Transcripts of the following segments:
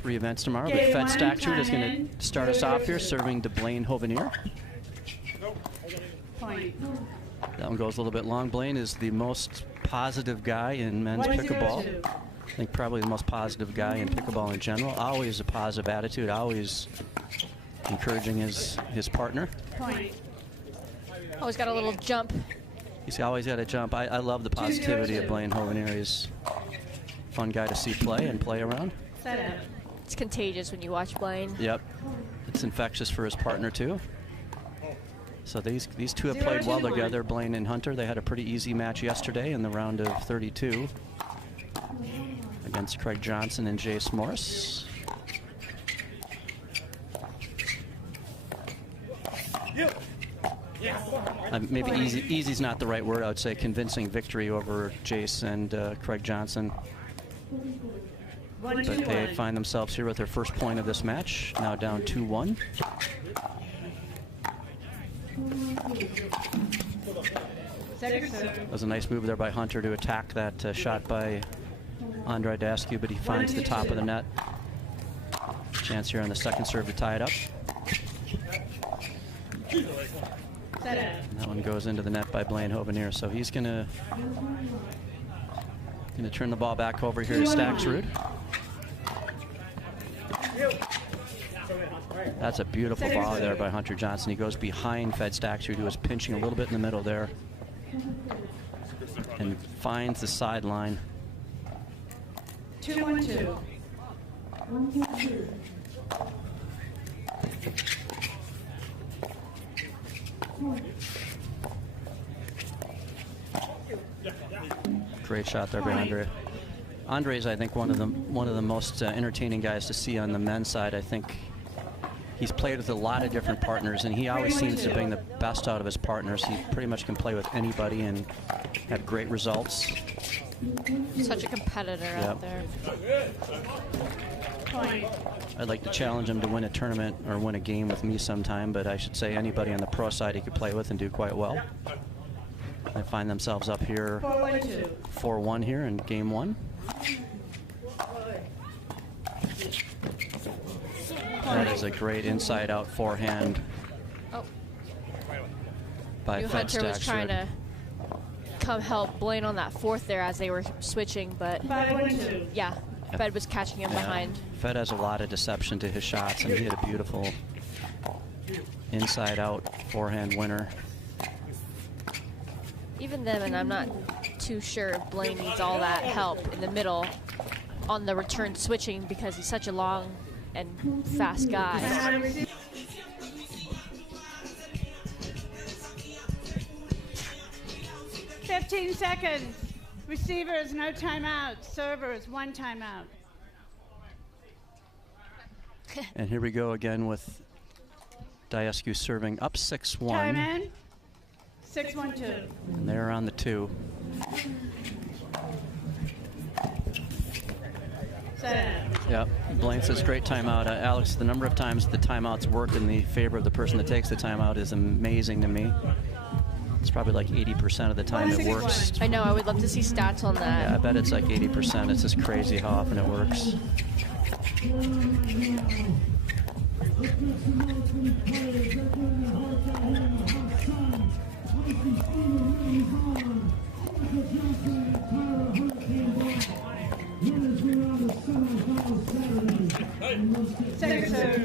3 events tomorrow. But Fed Staksrud is going to start us off here, serving to Blaine Hovenier. That one goes a little bit long. Blaine is the most positive guy in men's pickleball. I think probably the most positive guy in pickleball in general. Always a positive attitude, always encouraging his partner. Always got a little jump. He's always got a jump. I love the positivity of Blaine Hovenier. He's a fun guy to see play and play around. It's contagious when you watch Blaine. Yep. It's infectious for his partner too. So these two have played well together, Blaine and Hunter. They had a pretty easy match yesterday in the round of 32 against Craig Johnson and Jace Morris. Maybe easy's not the right word. I would say convincing victory over Jace and Craig Johnson. But they find themselves here with their first point of this match, now down 2-1. That was a nice move there by Hunter to attack that shot by Andrei Daescu, but he finds the top of the net. Chance here on the second serve to tie it up. And that one goes into the net by Blaine Hovenier, so he's gonna turn the ball back over here to Staksrud. That's a beautiful volley there by Hunter Johnson. He goes behind Fed Staksrud, who was pinching a little bit in the middle there, and finds the sideline. 2-1-2. Great shot there by Andrei. Andrei's, I think, one of the most entertaining guys to see on the men's side. I think he's played with a lot of different partners, and he always seems to bring the best out of his partners. He pretty much can play with anybody and have great results. Such a competitor out there. I'd like to challenge him to win a tournament or win a game with me sometime, but I should say anybody on the pro side he could play with and do quite well. They find themselves up here 4-1 here in game 1. That is a great inside-out forehand by Fed Hunter was trying to come help Blaine on that fourth there as they were switching, but yeah, Fed was catching him behind. Fed has a lot of deception to his shots, and he had a beautiful inside-out forehand winner. Even then, and I'm not too sure if Blaine needs all that help in the middle on the return switching because he's such a long and fast guy. 15 seconds. Receivers, no timeout. Servers, 1 timeout. And here we go again with Daescu serving up 6-1. Time in. 6-1-2. And they're on the 2. Yeah, Blaine says great timeout. Alex, the number of times the timeouts work in the favor of the person that takes the timeout is amazing to me. It's probably like 80% of the time it works. I know, I would love to see stats on that. Yeah, I bet it's like 80%. It's just crazy how often it works.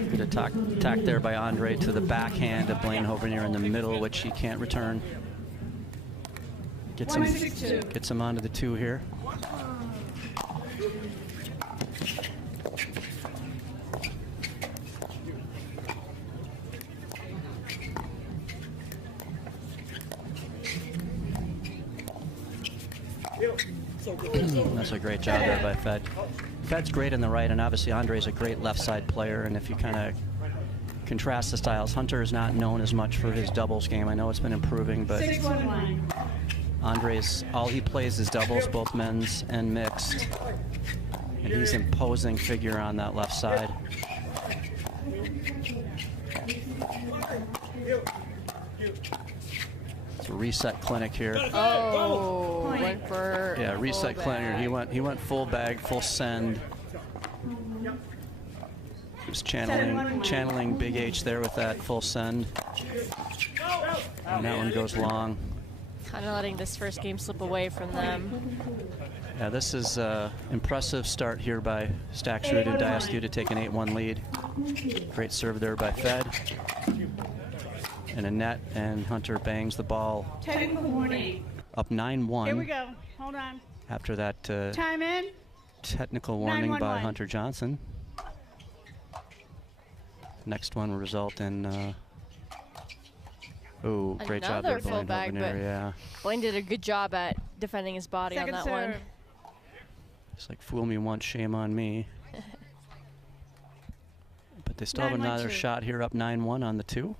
Good attack there by Andrei to the backhand of Blaine Hovenier in the middle, which he can't return. Gets him onto the 2 here. That's a great job there by Fed. Fed's great in the right, and obviously Andrei's a great left side player, and if you kind of contrast the styles, Hunter is not known as much for his doubles game. I know it's been improving, but Andrei's, all he plays is doubles, both men's and mixed, and he's an imposing figure on that left side. It's a reset clinic here. Oh, went for reset clinic. He went full bag, full send. moves, channeling Big H there with that full send. And that one goes long. Kind of letting this first game slip away from them. Yeah, this is an impressive start here by Staksrud and Daescu to take an 8-1 lead. Great serve there by Fed. And a net, and Hunter bangs the ball up 9-1. Here we go. Hold on. After that Time in. technical warning by 9-1-1. Hunter Johnson. Next one will result in oh, great job there, Another full Blaine bag, Hovenier, but yeah. Blaine did a good job at defending his body Second on that serve. one. It's like, fool me once, shame on me. But they still have 9-1-2. another shot here, up 9-1 on the 2.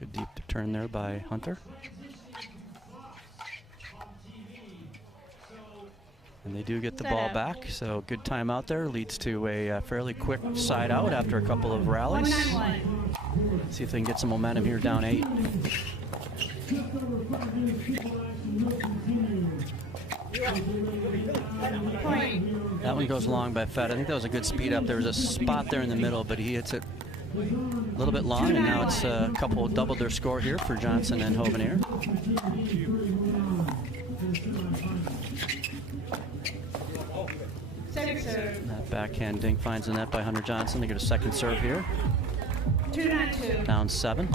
Good deep turn there by Hunter. And they do get the ball back, so good time out there. Leads to a fairly quick side out after a couple of rallies. 1-9-1. See if they can get some momentum here, down 8. Point. That one goes long by Fed. I think that was a good speed up. There was a spot there in the middle, but he hits it a little bit long, and now it's a couple, doubled their score here for Johnson and Hovenier. Second serve. That backhand dink finds the net by Hunter Johnson. They get a second serve here. 2-9-2. Down 7.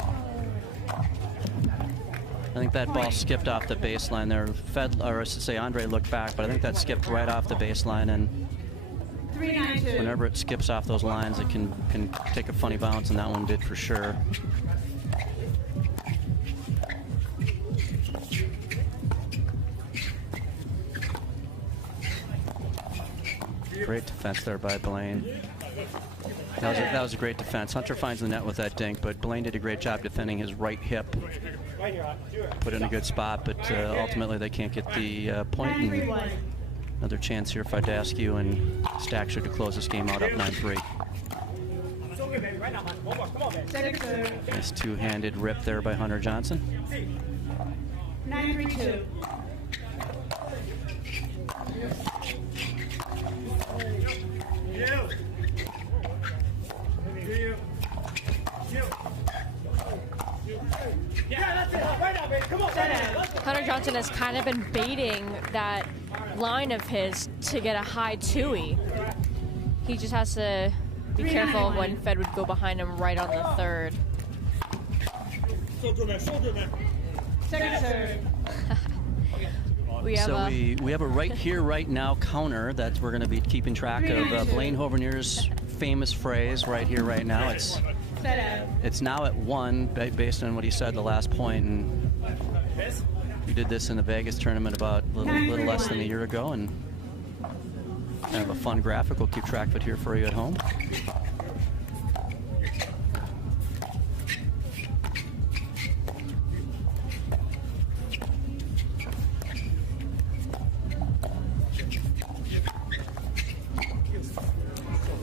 I think that ball skipped off the baseline there. Fed, or I should say Andrei looked back, but I think that skipped right off the baseline, and 3-9-2. whenever it skips off those lines, it can take a funny bounce, and that one did for sure. Great defense there by Blaine. That was a great defense. Hunter finds the net with that dink, but Blaine did a great job defending his right hip. Put in a good spot, but ultimately they can't get the point. And another chance here for Daescu and Staksrud to close this game out up 9-3. Second serve. Nice two-handed rip there by Hunter Johnson. 9-3-2. Hunter Johnson has kind of been baiting that line of his to get a high 2-y. He just has to be careful of when Fed would go behind him right on the 3rd. Second serve. We have We have a right here, right now counter that we're going to be keeping track of. Blaine Hovenier's famous phrase, right here, right now. It's now at 1, based on what he said the last point. And we did this in the Vegas tournament about a little less than a year ago, and kind of a fun graphic. We'll keep track of it here for you at home.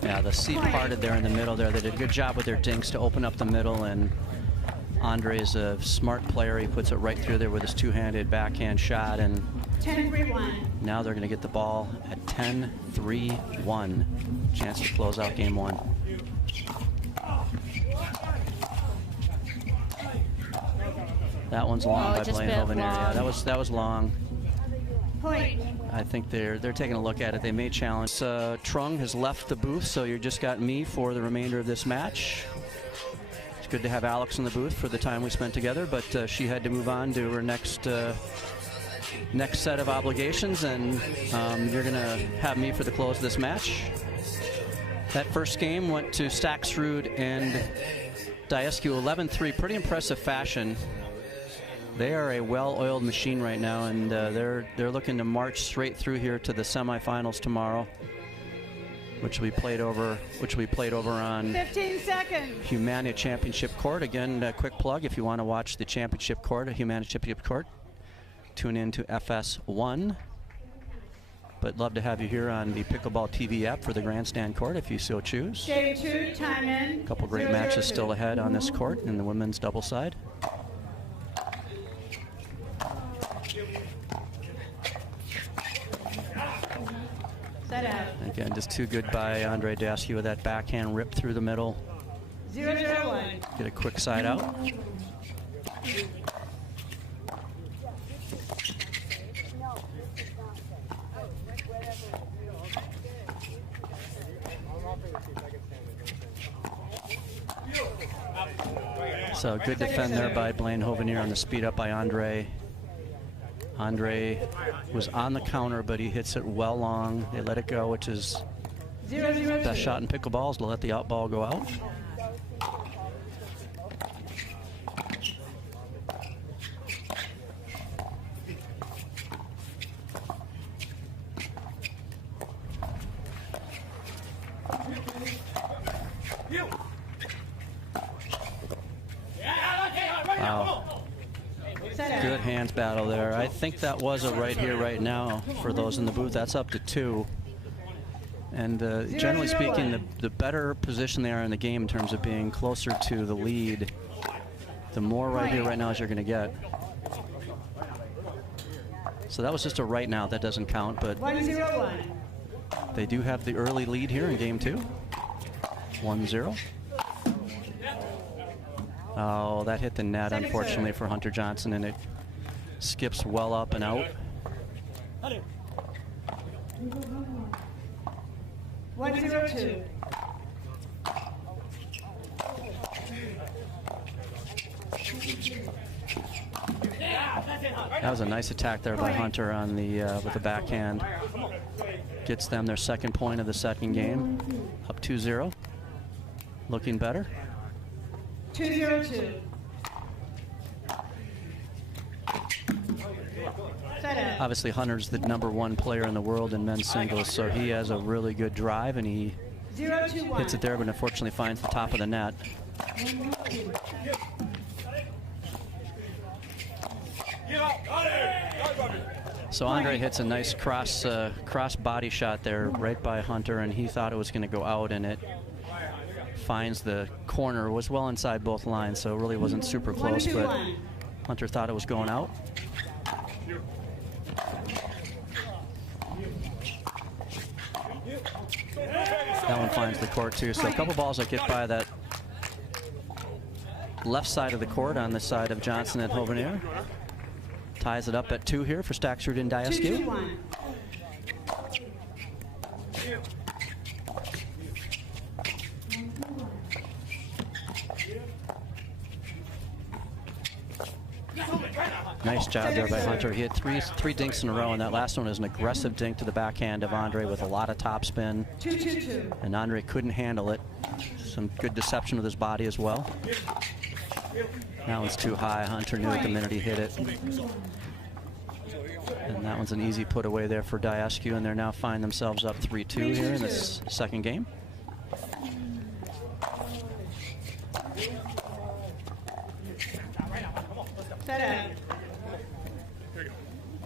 Yeah, the seat parted there in the middle there. They did a good job with their dinks to open up the middle, and Andrei is a smart player. He puts it right through there with his two-handed backhand shot, and 10-3-1. now they're going to get the ball at 10-3-1. Chance to close out game 1. That one's long by Blaine Hovenier. Yeah, that was long. Point. I think they're taking a look at it. They may challenge. Trung has left the booth, so you just got me for the remainder of this match. It's good to have Alex in the booth for the time we spent together, but she had to move on to her next set of obligations, and you're going to have me for the close of this match. That first game went to Staksrud and Daescu 11-3. Pretty impressive fashion. They are a well-oiled machine right now, and they're looking to march straight through here to the semifinals tomorrow, which we played over on 15 seconds. Humana Championship Court. Again, a quick plug: if you want to watch the Championship Court, Humana Championship Court, tune in to FS1. But love to have you here on the Pickleball TV app for the Grandstand Court, if you so choose. Game 2, time in. A couple great matches still ahead on this court in the women's double side. Set out. And Again, just too good by Andrei Daescu with that backhand rip through the middle. 0-0-1. Get a quick side out. So good defend there by Blaine Hovenier on the speed up by Andrei. Andrei was on the counter, but he hits it well long. They let it go, which is 0-0-2. best shot in pickleball is to let the out ball go out. Wow. Good hands battle there. I think that was a right here, right now for those in the booth. That's up to 2. And generally speaking, the better position they are in the game in terms of being closer to the lead, the more right here, right now as you're going to get. So that was just a right now. That doesn't count, but 1-0-1. they do have the early lead here in game 2. 1-0. Oh, that hit the net, unfortunately, for Hunter Johnson, and it skips well up and out. 1-0-2. That was a nice attack there by Hunter on the with the backhand. Gets them their second point of the second game. Up 2-0. Looking better. 2-0-2. Obviously, Hunter's the #1 player in the world in men's singles, so he has a really good drive, and he 0-2-1. hits it there, but unfortunately finds the top of the net. So Andrei hits a nice cross body shot there right by Hunter, and he thought it was going to go out, and it finds the corner. Was well inside both lines, so it really wasn't super close, but Hunter thought it was going out. That one finds the court too. So a couple balls that get by that left side of the court on the side of Johnson and Hovenier. Ties it up at 2 here for Staksrud and Daescu. 2-2-1. Nice job there by Hunter. He had three dinks in a row, and that last one was an aggressive dink to the backhand of Andrei with a lot of topspin. 2-2-2. And Andrei couldn't handle it. Some good deception with his body as well. That one's too high. Hunter knew it the minute he hit it. And that one's an easy put away there for Daescu, and they're now find themselves up 3-2 here in this second game.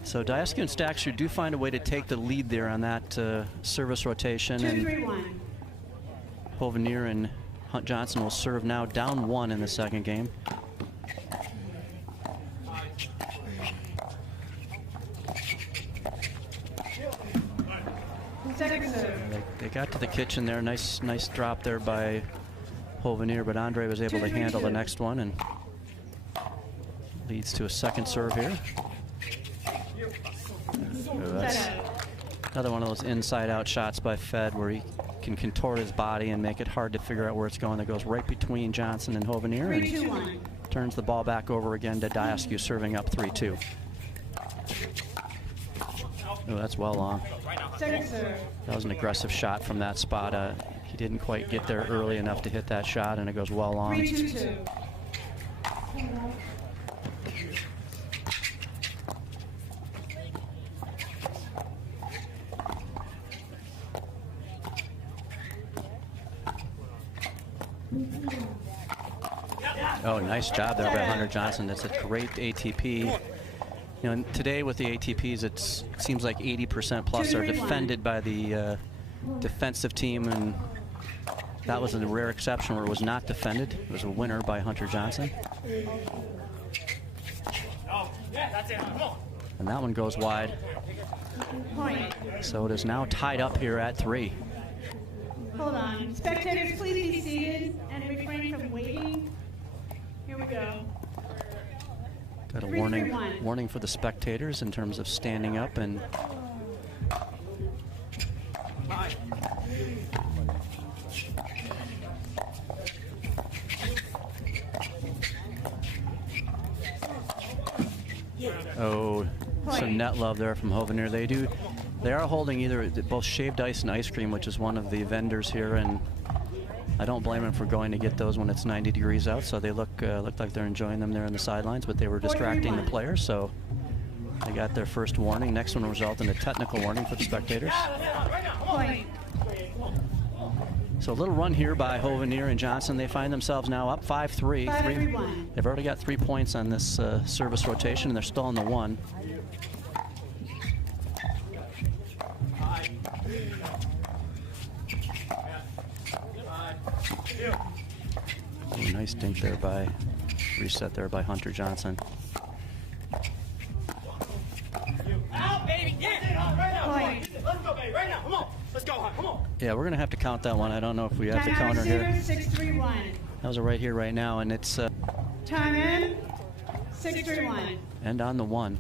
So Daescu and Staksrud do find a way to take the lead there on that service rotation. 2-3-1. Hovenier and Hunt Johnson will serve now down 1 in the second game. They got to the kitchen there. Nice drop there by Hovenier, but Andrei was able to handle the next one and leads to a second serve here. That's another one of those inside-out shots by Fed where he can contort his body and make it hard to figure out where it's going. That goes right between Johnson and Hovenier and turns the ball back over again to Daescu, serving up 3-2. Oh, that's well long. That was an aggressive shot from that spot. He didn't quite get there early enough to hit that shot, and it goes well long. 3-2-2. Oh, nice job there by Hunter Johnson. That's a great ATP. You know, today with the ATPs, it seems like 80% plus are defended by the defensive team, and that was a rare exception where it was not defended. It was a winner by Hunter Johnson. And that one goes wide. Point. So it is now tied up here at 3. Hold on. Spectators, please be seated and refrain from waiting. Here we go. Got a 3-3-1. warning for the spectators in terms of standing up and oh, some net love there from Hovenier. They are holding either both shaved ice and ice cream, which is one of the vendors here, and I don't blame them for going to get those when it's 90 degrees out. So they look like they're enjoying them there on the sidelines, but they were distracting the players, so they got their first warning. Next one will result in a technical warning for the spectators. Point. So a little run here by Hovenier and Johnson. They find themselves now up 5-3. 5-3-1. They've already got 3 points on this service rotation, and they're still on the 1. Nice dink there by, reset there by Hunter Johnson. Point. Let's go, baby, right now. Come on. Let's go, come on. Yeah, we're going to have to count that one. I don't know if we have to counter here. 6-3-1. That was a right here, right now, and it's Time in. 6-3-1. and on the 1.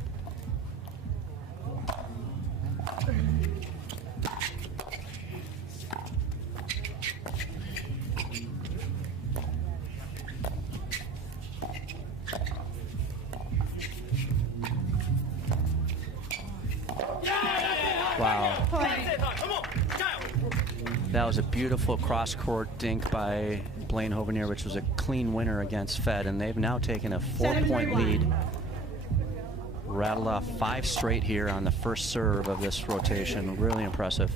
Wow. That was a beautiful cross-court dink by Blaine Hovenier, which was a clean winner against Fed, and they've now taken a 4-point lead. Rattled off 5 straight here on the first serve of this rotation. Really impressive.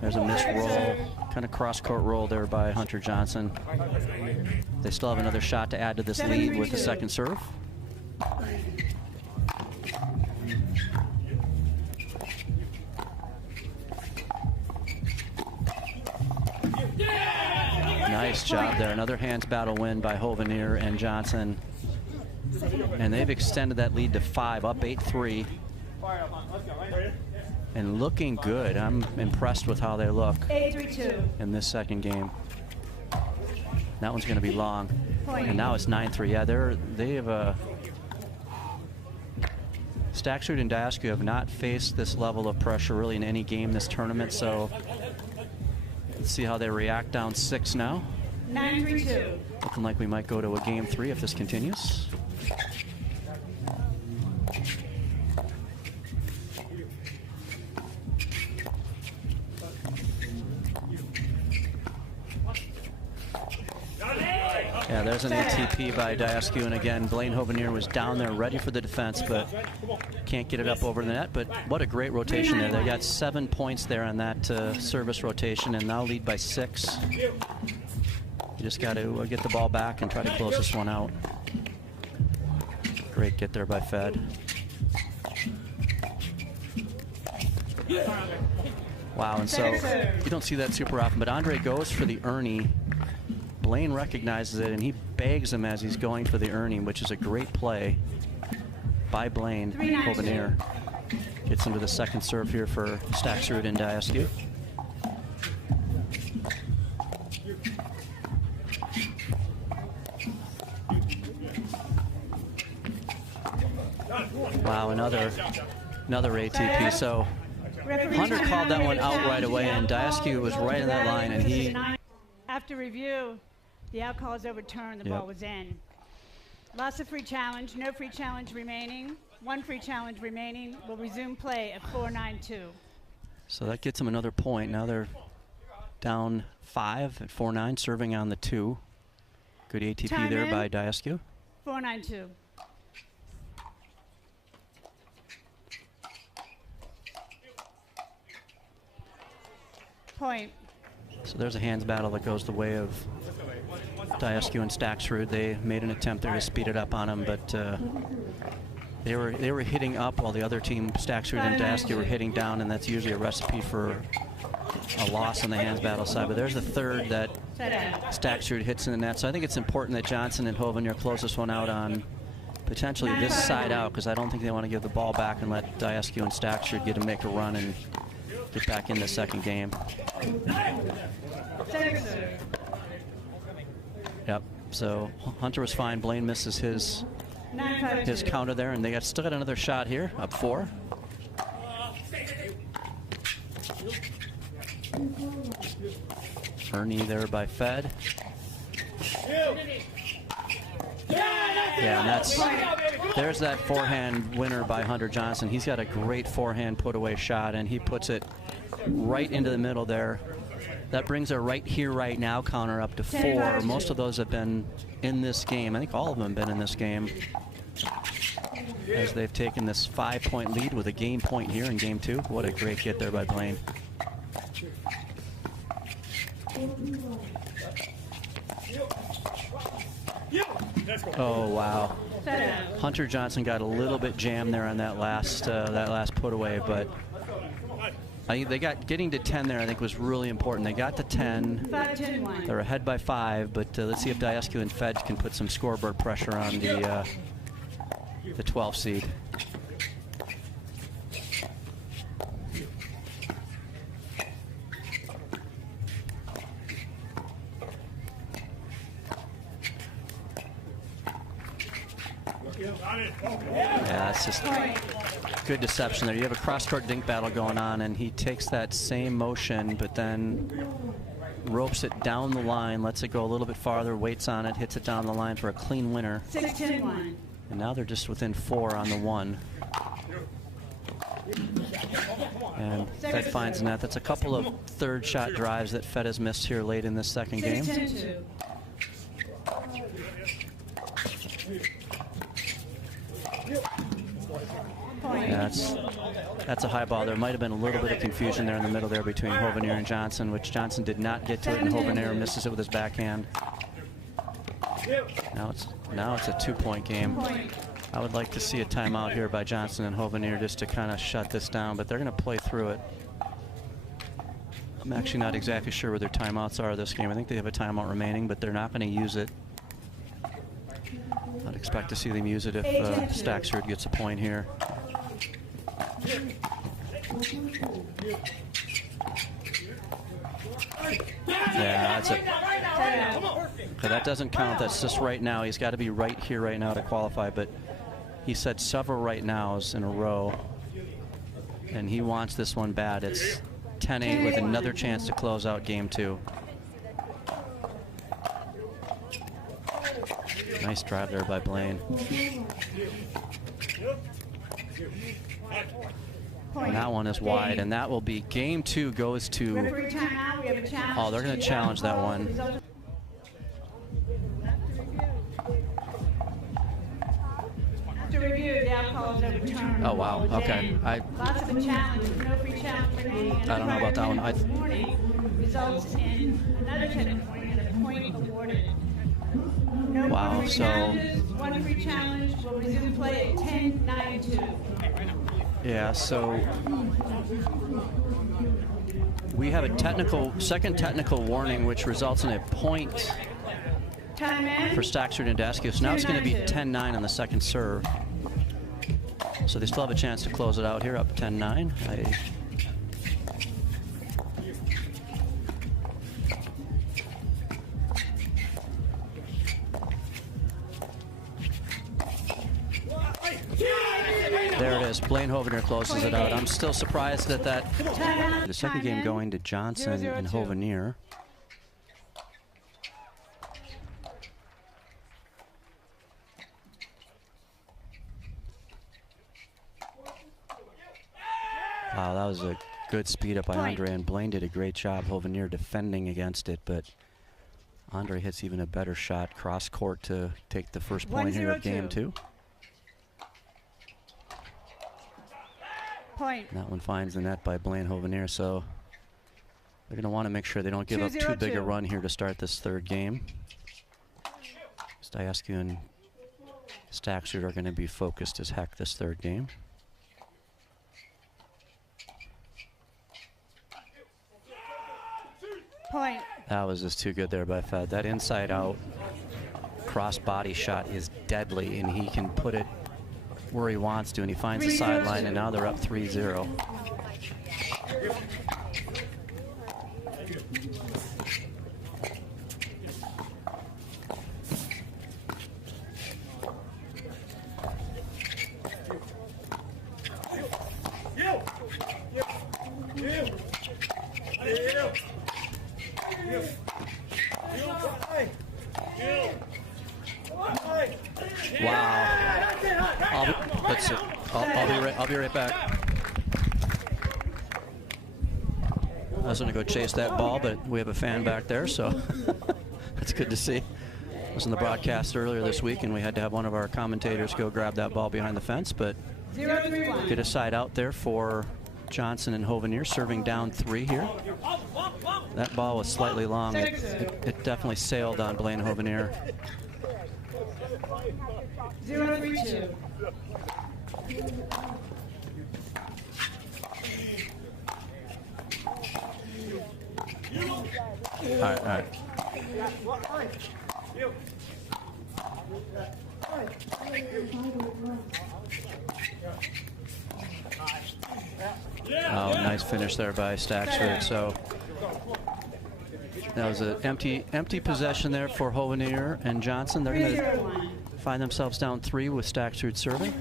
There's a missed roll, kind of cross-court roll there by Hunter Johnson. They still have another shot to add to this lead with the second serve. Nice job there. Another hands battle win by Hovenier and Johnson. And they've extended that lead to 5, up 8-3. And looking good. I'm impressed with how they look 8-3-2. in this second game. That one's going to be long. And now it's 9-3. Yeah, they have Staksrud and Daescu have not faced this level of pressure really in any game this tournament, so let's see how they react down 6 now. 9-3-2. Looking like we might go to a game 3 if this continues. Yeah, there's an ATP by Daescu, and again, Blaine Hovenier was down there ready for the defense, but can't get it up over the net. But what a great rotation there. They got 7 points there on that service rotation, and now lead by 6. You just got to get the ball back and try to close this one out. Great get there by Fed. Wow, and so you don't see that super often, but Andrei goes for the Ernie. Blaine recognizes it, and he bags him as he's going for the Ernie, which is a great play by Blaine. Hovenier gets into the second serve here for Staksrud and Daescu. Wow, another ATP. So Hunter called that one out right away, and Daescu was right in that line, and he... After review, the out call is overturned. The ball was in. Lots of free challenge. No free challenge remaining. 1 free challenge remaining. We'll resume play at 4-9-2. So that gets them another point. Now they're down 5 at 4-9, serving on the 2. Good ATP Time there in. by Daescu. 4-9-2. Point. So there's a hands battle that goes the way of Daescu and Staksrud. They made an attempt there to speed it up on him, but they were hitting up while the other team, Staksrud and Daescu, were hitting down, and that's usually a recipe for a loss on the hands battle side. But there's the third that Staksrud hits in the net. So I think it's important that Johnson and Hovenier close this one out on potentially this side out, because I don't think they want to give the ball back and let Daescu and Staksrud get to make a run and get back in the second game. Yep. So Hunter was fine. Blaine misses his counter there, and they still got another shot here, up 4. Ernie there by Fed. Yeah, and there's that forehand winner by Hunter Johnson. He's got a great forehand put away shot, and he puts it right into the middle there. That brings a right here, right now counter up to 4. Most of those have been in this game. I think all of them have been in this game, as they've taken this 5-point lead with a game point here in game 2. What a great get there by Blaine. Oh, wow. Hunter Johnson got a little bit jammed there on that last put away, but I think getting to 10 there, I think, was really important. They got to 10. They're ahead by 5, but let's see if Daescu and Fed can put some scoreboard pressure on the 12 seed. Yeah, it's just good deception there. You have a cross-court dink battle going on, and he takes that same motion, but then ropes it down the line, lets it go a little bit farther, waits on it, hits it down the line for a clean winner. 6-10-1. And now they're just within 4 on the 1. And Fed finds net. That's a couple of third shot drives that Fed has missed here late in this second game. 6-10-2. Yeah, that's a high ball. There might have been a little bit of confusion there in the middle there between Hovenier and Johnson, which Johnson did not get to it, and Hovenier misses it with his backhand. Now it's a 2-point game. I would like to see a timeout here by Johnson and Hovenier just to kind of shut this down, but they're going to play through it. I'm actually not exactly sure where their timeouts are this game. I think they have a timeout remaining, but they're not going to use it. I'd expect to see them use it if Staksrud gets a point here. Yeah, that's it. Okay, that doesn't count. That's just right now. He's got to be right here, right now to qualify, but he said several right nows in a row, and he wants this one bad. It's 10-8 with another chance to close out game 2. Nice drive there by Blaine. And that one is wide, and that will be game 2 goes to... Oh, they're going to challenge that one. Oh, wow. Okay. Lots of challenges, no free challenge remaining. I don't know about that one. Results in another 10 point and a point awarded. No wow, free challenges, 1 free challenge will resume play at 10-9-2. Yeah, so we have a second technical warning, which results in a point for Staksrud and Daescu. So now it's going to be 10-9 on the second serve. So they still have a chance to close it out here, up 10-9. There it is. Blaine Hovenier closes it out. I'm still surprised at that. The second game going to Johnson and Hovenier. Wow, that was a good speed up by Andrei, and Blaine did a great job, Hovenier, defending against it, but Andrei hits even a better shot cross court to take the first point here of game 2. Point. That one finds the net by Blaine Hovenier, so they're going to want to make sure they don't give up too big a run here to start this third game. Daescu and Staksrud are going to be focused as heck this third game. Point. That was just too good there by Fed. That inside out cross-body shot is deadly, and he can put it where he wants to, and he finds the sideline, and now they're up 3-0. Wow. That's it. I'll be right back. I was going to go chase that ball, but we have a fan back there, so that's good to see. I was in the broadcast earlier this week, and we had to have one of our commentators go grab that ball behind the fence, but get a side out there for Johnson and Hovenier, serving down 3 here. That ball was slightly long. It definitely sailed on Blaine Hovenier. 0-3-2. All right. Oh, nice finish there by Staksrud. So that was an empty possession there for Hovenier and Johnson. They're going to find themselves down 3 with Staksrud serving.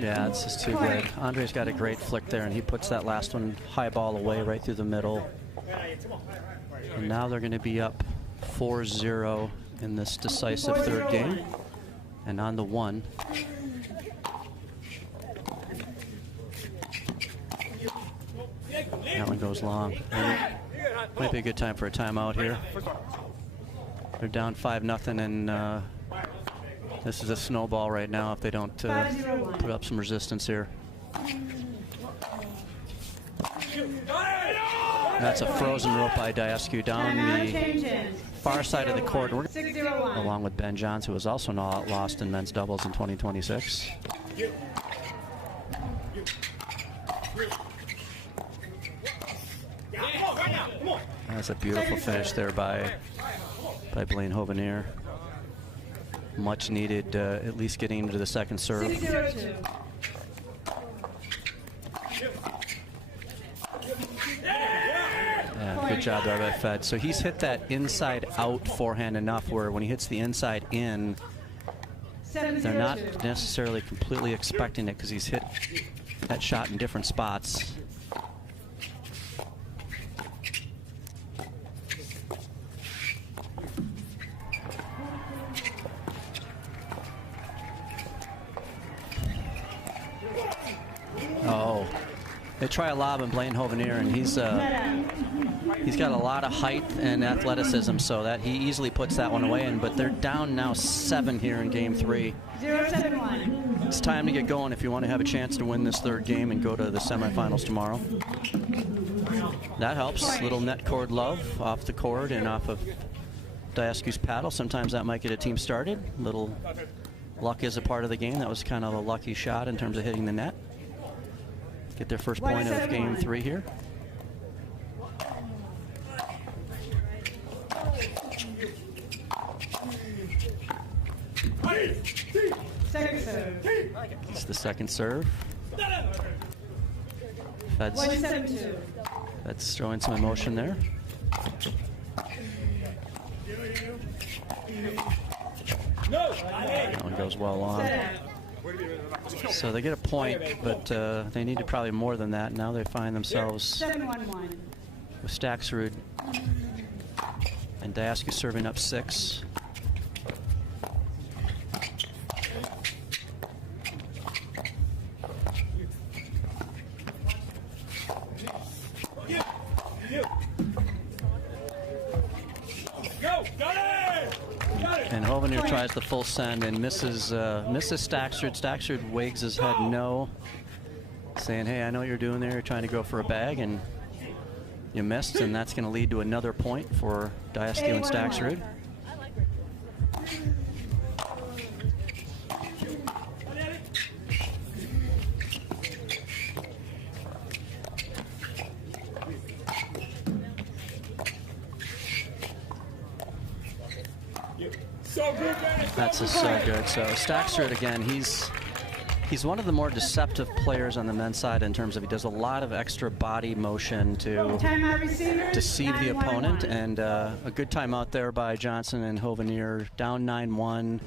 Yeah, it's just too good. Andrei's got a great flick there, and he puts that last one high ball away right through the middle. And now they're going to be up 4-0 in this decisive third game. And on the 1. That one goes long. And might be a good time for a timeout here. They're down 5-0, and this is a snowball right now if they don't put up some resistance here. That's a frozen rope by Daescu down the far side of the court, along with Ben Johns, who was also not lost in men's doubles in 2026. That's a beautiful finish there by Blaine Hovenier. Much needed, at least getting into the second serve. Yeah, good job there by Fed. So he's hit that inside out forehand enough where when he hits the inside in, they're not necessarily completely expecting it because he's hit that shot in different spots. Oh, they try a lob and Blaine Hovenier, and he's got a lot of height and athleticism, so that he easily puts that one away. But they're down now 7 here in game 3. 0-7-1. It's time to get going if you want to have a chance to win this third game and go to the semifinals tomorrow. That helps. Little net cord love off the cord and off of Daescu's paddle. Sometimes that might get a team started. Little luck is a part of the game. That was kind of a lucky shot in terms of hitting the net. Get their first point of game 3 here. Second serve. It's the second serve. That's showing some emotion there. That one goes well on. So they get a point, but they need to probably more than that. Now they find themselves with Staksrud and Daescu serving up 6. And Hovenier tries the full send and misses Staksrud. Staksrud wags his head no, saying, hey, I know what you're doing there. You're trying to go for a bag, and You missed, and that's going to lead to another point for Daescu and Staksrud. That's just so good. So Staksrud, again, he's one of the more deceptive players on the men's side in terms of he does a lot of extra body motion to deceive the opponent, and a good timeout there by Johnson and Hovenier, down 9-1.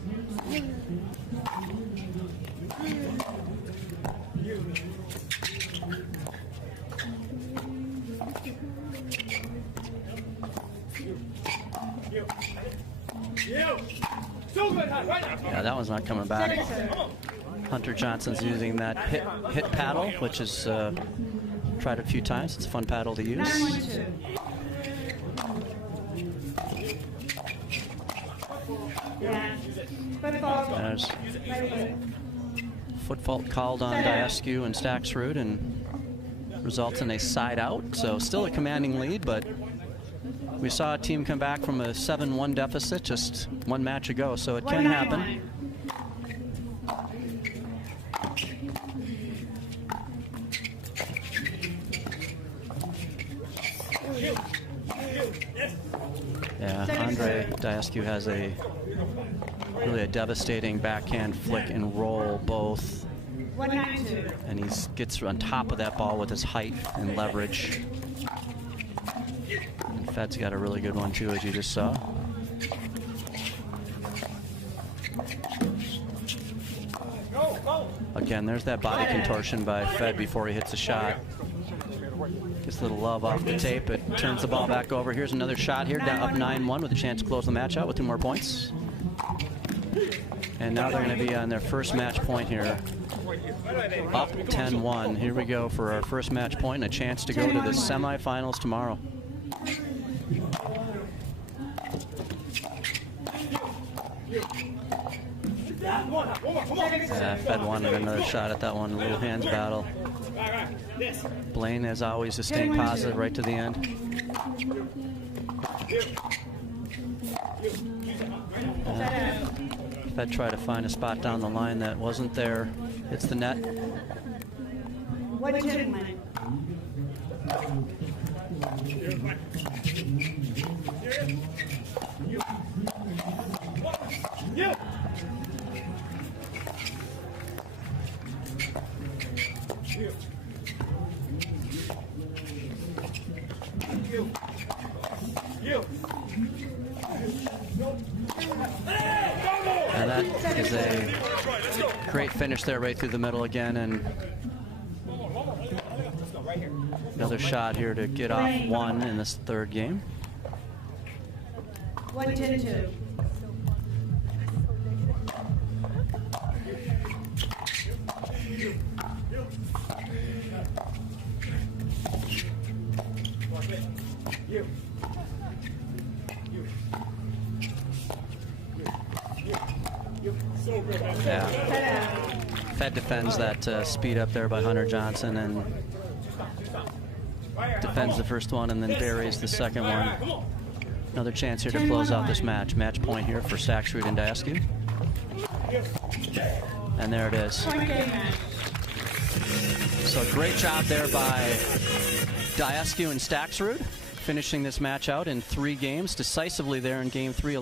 Yeah, that one's not coming back. Hunter Johnson's using that hit paddle, which is tried a few times. It's a fun paddle to use. There's foot fault called on Daescu and Staksrud, and results in a side out. So still a commanding lead, but we saw a team come back from a 7-1 deficit just one match ago, so it can happen. Yeah, Andrei Daescu has really a devastating backhand flick and roll both. And he gets on top of that ball with his height and leverage. And Fed's got a really good one too, as you just saw. Again, there's that body contortion by Fed before he hits a shot. Gets a little love off the tape. It turns the ball back over. Here's another shot here, down up 9-1 with a chance to close the match out with 2 more points. And now they're going to be on their first match point here. Up 10-1. Here we go for our first match point and a chance to go to the semifinals tomorrow. Fed wanted another shot at that one, a little hands battle. Blaine, as always, is staying positive right to the end. Fed tried to find a spot down the line that wasn't there. Hits the net. And that is a great finish there right through the middle again, and another shot here to get off 1 in this third game. 1-10-2. Yeah. Fed defends that speed up there by Hunter Johnson, and defends the first one and then buries the second one. Another chance here to close out this match. Match point here for Staksrud and Daescu. And there it is. So great job there by Daescu and Staksrud, finishing this match out in 3 games, decisively there in game 3, 11.